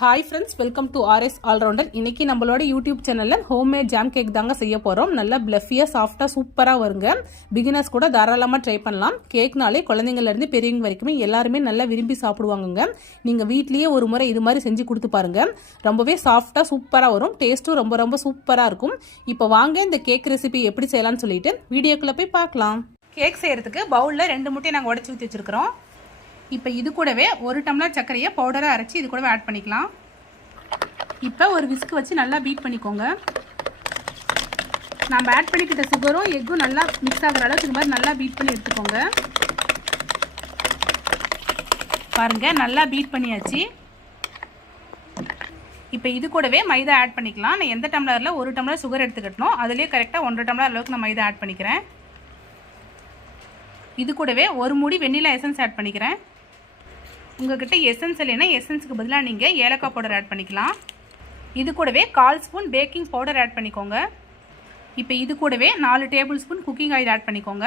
Hi friends welcome to RS allrounder இன்னைக்கு நம்மளோட YouTube சேனலில் ஹோம்மேட் ஜாம் கேக் தாங்க செய்ய போகிறோம் நல்லா பிளஃபியாக சாஃப்டாக சூப்பராக வருங்க. பிகினர்ஸ் கூட தாராளமாக ட்ரை பண்ணலாம். கேக்னாலே குழந்தைங்கள்லேருந்து பெரியவங்க வரைக்குமே எல்லாருமே நல்லா விரும்பி சாப்பிடுவாங்கங்க. நீங்கள் வீட்லேயே ஒரு முறை இது மாதிரி செஞ்சு கொடுத்து பாருங்க. ரொம்பவே சாஃப்டாக சூப்பராக வரும். டேஸ்ட்டும் ரொம்ப ரொம்ப சூப்பராக இருக்கும். இப்போ வாங்க இந்த கேக் ரெசிபி எப்படி செய்யலாம்னு சொல்லிட்டு வீடியோக்குள்ளே போய் பார்க்கலாம். கேக் செய்கிறதுக்கு பவுலில் ரெண்டு முட்டையை நாங்கள் உடச்சி ஊற்றி வச்சுருக்கிறோம். இப்போ இது கூடவே ஒரு டம்ளர் சர்க்கரையை பவுடராக அரைச்சி இது கூடவே ஆட் பண்ணிக்கலாம். இப்போ ஒரு விஸ்க் வச்சு நல்லா பீட் பண்ணிக்கோங்க. நம்ம ஆட் பண்ணிக்கிட்ட சுகரும் எக்கும் நல்லா மிக்ஸ் ஆகிற அளவுக்கு இது மாதிரி நல்லா பீட் பண்ணி எடுத்துக்கோங்க. பாருங்க நல்லா பீட் பண்ணியாச்சு. இப்போ இது கூடவே மைதா ஆட் பண்ணிக்கலாம். நான் எந்த டம்ளரில் ஒரு டம்ளர் சுகர் எடுத்துக்கிட்டணும் அதுலேயே கரெக்டாக ஒன்றரை டம்ளர் அளவுக்கு நான் மைதா ஆட் பண்ணிக்கிறேன். இது கூடவே ஒரு மூடி வெண்ணிலா எசன்ஸ் ஆட் பண்ணிக்கிறேன். உங்ககிட்ட எசன்ஸ் இல்லைன்னா எசன்ஸுக்கு பதிலாக நீங்கள் ஏலக்காய் பவுடர் ஆட் பண்ணிக்கலாம். இது கூடவே கால் ஸ்பூன் பேக்கிங் பவுடர் ஆட் பண்ணிக்கோங்க. இப்போ இது கூடவே நாலு tablespoon cooking oil add பண்ணிக்கோங்க.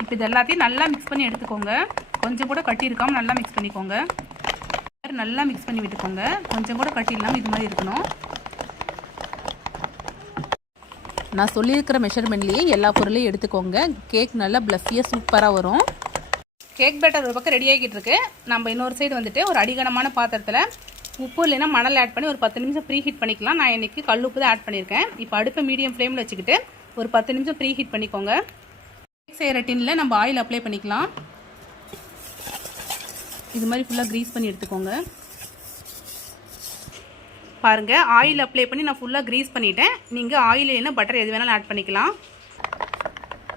இப்போ இது எல்லாத்தையும் நல்லா மிக்ஸ் பண்ணி எடுத்துக்கோங்க. கொஞ்சம் கூட கட்டி இருக்காமல் நல்லா மிக்ஸ் பண்ணிக்கோங்க. நல்லா மிக்ஸ் பண்ணி விட்டுக்கோங்க. கொஞ்சம் கூட கட்டி இல்லாமல் இது மாதிரி இருக்கணும். நான் சொல்லியிருக்கிற மெஷர்மெண்ட்லேயே எல்லா பொருளையும் எடுத்துக்கோங்க. கேக் நல்லா ப்ளஃபியாக சூப்பராக வரும். கேக் பேட்டர் ஒரு பக்கம் ரெடி ஆகிட்டு இருக்கு. நம்ம இன்னொரு சைடு வந்துட்டு ஒரு அடிகனமான பாத்திரத்தில் உப்பு இல்லைன்னா மணல் ஆட் பண்ணி ஒரு பத்து நிமிஷம் ப்ரீ ஹீட் பண்ணிக்கலாம். நான் இன்றைக்கி கல் உப்பு தான் ஆட் பண்ணியிருக்கேன். இப்போ அடுப்பை மீடியம் ஃப்ளேமில் வச்சுக்கிட்டு ஒரு பத்து நிமிஷம் ப்ரீ ஹீட் பண்ணிக்கோங்க கேக் செய்கிற டின்னில் நம்ம ஆயில் அப்ளை பண்ணிக்கலாம். இது மாதிரி ஃபுல்லாக க்ரீஸ் பண்ணி எடுத்துக்கோங்க. பாருங்கள் ஆயில் அப்ளை பண்ணி நான் ஃபுல்லாக க்ரீஸ் பண்ணிவிட்டேன் நீங்கள் ஆயில் இல்லைன்னா பட்டர் எது வேணாலும் ஆட் பண்ணிக்கலாம்.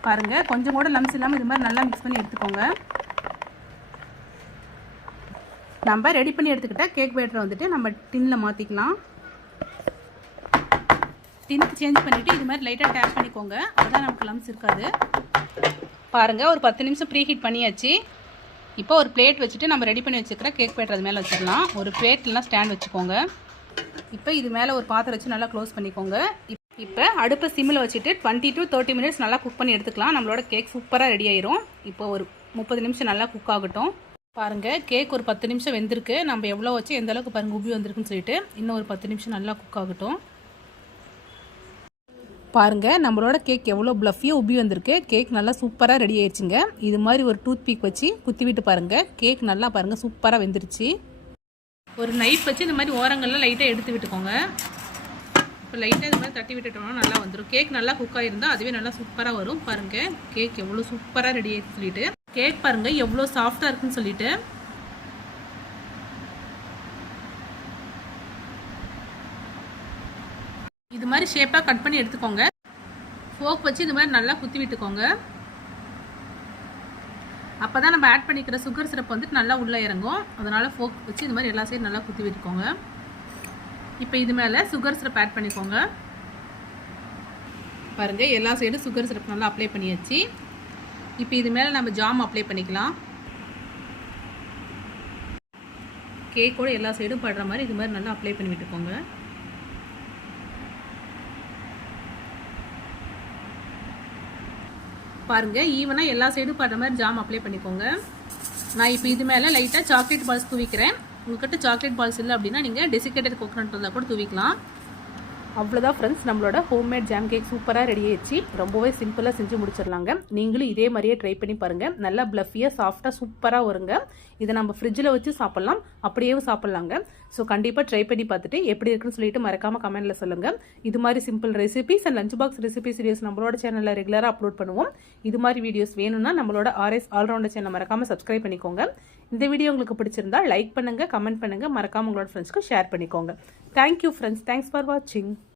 பாருங்கள் கொஞ்சம் கூட லம்ஸ் இல்லாமல் இது மாதிரி நல்லா மிக்ஸ் பண்ணி எடுத்துக்கோங்க. நம்ம ரெடி பண்ணி எடுத்துக்கிட்ட கேக் பேட்டரை வந்துட்டு நம்ம டின்னில் மாற்றிக்கலாம் டின்னுக்கு சேஞ்ச் பண்ணிவிட்டு இது மாதிரி லைட்டாக டேப் பண்ணிக்கோங்க. அதுதான் நமக்கு லம்ஸ் இருக்காது. பாருங்கள் ஒரு பத்து நிமிஷம் ப்ரீ ஹீட் பண்ணியாச்சு. இப்போ ஒரு பிளேட் வச்சுட்டு நம்ம ரெடி பண்ணி வச்சுக்கிற கேக் பேட்டர் அது மேலே வச்சிடலாம் ஒரு பிளேட்லாம் ஸ்டாண்ட் வச்சுக்கோங்க. இப்போ இது மேலே ஒரு பாத்திரம் வச்சு நல்லா க்ளோஸ் பண்ணிக்கோங்க. இப்போ அடுப்பை சிம்மில் வச்சுட்டு டுவெண்ட்டி டு தேர்ட்டி மினிட்ஸ் நல்லா குக் பண்ணி எடுத்துக்கலாம். நம்மளோட கேக் சூப்பராக ரெடி ஆயிரும். இப்போ ஒரு முப்பது நிமிஷம் நல்லா குக் ஆகட்டும். பாருங்கள் கேக் ஒரு பத்து நிமிஷம் வெந்திருக்கு. நம்ம எவ்வளோ வச்சு எந்த அளவுக்கு பாருங்கள் உப்பி வந்திருக்குன்னு சொல்லிட்டு இன்னும் ஒரு பத்து நிமிஷம் நல்லா குக் ஆகட்டும். பாருங்கள் நம்மளோட கேக் எவ்வளோ ப்ளஃபியாக உப்பி வந்திருக்கு. கேக் நல்லா சூப்பராக ரெடி ஆயிடுச்சுங்க இது மாதிரி ஒரு டூத் பீக் வச்சு குத்தி விட்டு பாருங்கள் கேக் நல்லா பாருங்கள் சூப்பராக வெந்துருச்சு. ஒரு நைஃப் வச்சு இந்த மாதிரி ஓரங்கள்லாம் லைட்டாக எடுத்து விட்டுக்கோங்க. இப்போ லைட்டாக இது மாதிரி தட்டி விட்டுட்டோம்னா நல்லா வந்துடும் கேக் நல்லா குக் ஆகிருந்தால் அதுவே நல்லா சூப்பராக வரும். பாருங்கள் கேக் எவ்வளோ சூப்பராக ரெடி ஆகிடுச்சு சொல்லிட்டு. கேக் பாருங்கள் எவ்வளோ சாஃப்டாக இருக்குன்னு சொல்லிட்டு. இது மாதிரி ஷேப்பாக கட் பண்ணி எடுத்துக்கோங்க. ஃபோக் வச்சு இது மாதிரி நல்லா குத்தி விட்டுக்கோங்க. அப்போ தான் நம்ம ஆட் பண்ணிக்கிற சுகர் சிரப் வந்துட்டு நல்லா உள்ளே இறங்கும். அதனால் ஃபோக் வச்சு இது மாதிரி எல்லா சைடும் நல்லா குத்தி விட்டுக்கோங்க. இப்போ இது மேலே சுகர் சிரப் ஆட் பண்ணிக்கோங்க. பாருங்கள் எல்லா சைடும் சுகர் சிரப் நல்லா அப்ளை பண்ணியாச்சு. இப்போ இது மேலே நம்ம ஜாம் அப்ளை பண்ணிக்கலாம். கேக்கோட எல்லா சைடும் படுற மாதிரி இது மாதிரி நல்லா அப்ளை பண்ணி விட்டுக்கோங்க. பாருங்கள் ஈவனாக எல்லா சைடும் படுற மாதிரி ஜாம் அப்ளை பண்ணிக்கோங்க. நான் இப்போ இது மேலே லைட்டாக சாக்லேட் பால்ஸ் தூவிக்கிறேன். உங்கள்கிட்ட சாக்லேட் பால்ஸ் இல்லை அப்படின்னா நீங்கள் டெசிகேட்டட் கோகனட் இருந்தால் கூட தூவிக்கலாம். அவ்வளோதான் ஃப்ரெண்ட்ஸ் நம்மளோட ஹோம்மேட் ஜாம் கேக் சூப்பராக ரெடி ஆயிடுச்சு. ரொம்பவே சிம்பிளாக செஞ்சு முடிச்சிடலாங்க. நீங்களும் இதே மாதிரியே ட்ரை பண்ணி பாருங்கள் நல்லா ப்ளஃபியாக சாஃப்டாக சூப்பராக வருங்க. இதை நம்ம ஃப்ரிட்ஜில் வச்சு சாப்பிட்லாம். அப்படியே சாப்பிட்லாங்க. ஸோ கண்டிப்பாக ட்ரை பண்ணி பார்த்துட்டு எப்படி இருக்குன்னு சொல்லிட்டு மறக்காமல் கமெண்ட்டில் சொல்லுங்கள் இது மாதிரி simple recipes and lunch box recipes videos நம்மளோட சேனலில் ரெகுலராக அப்லோட் பண்ணுவோம். இது மாதிரி வீடியோஸ் வேணும்னா நம்மளோட ஆர்எஸ் ஆல்ரவுண்டர் சேனல் மறக்காமல் சப்ஸ்கிரைப் பண்ணிக்கோங்க. இந்த வீடியோ உங்களுக்கு பிடிச்சிருந்தா லைக் பண்ணுங்கள் கமெண்ட் பண்ணுங்கள் மறக்காமல் உங்களோட ஃப்ரெண்ட்ஸ்க்கு ஷேர் பண்ணிக்கோங்க. தேங்க்யூ ஃப்ரெண்ட்ஸ் தேங்க்ஸ் ஃபார் வாட்சிங்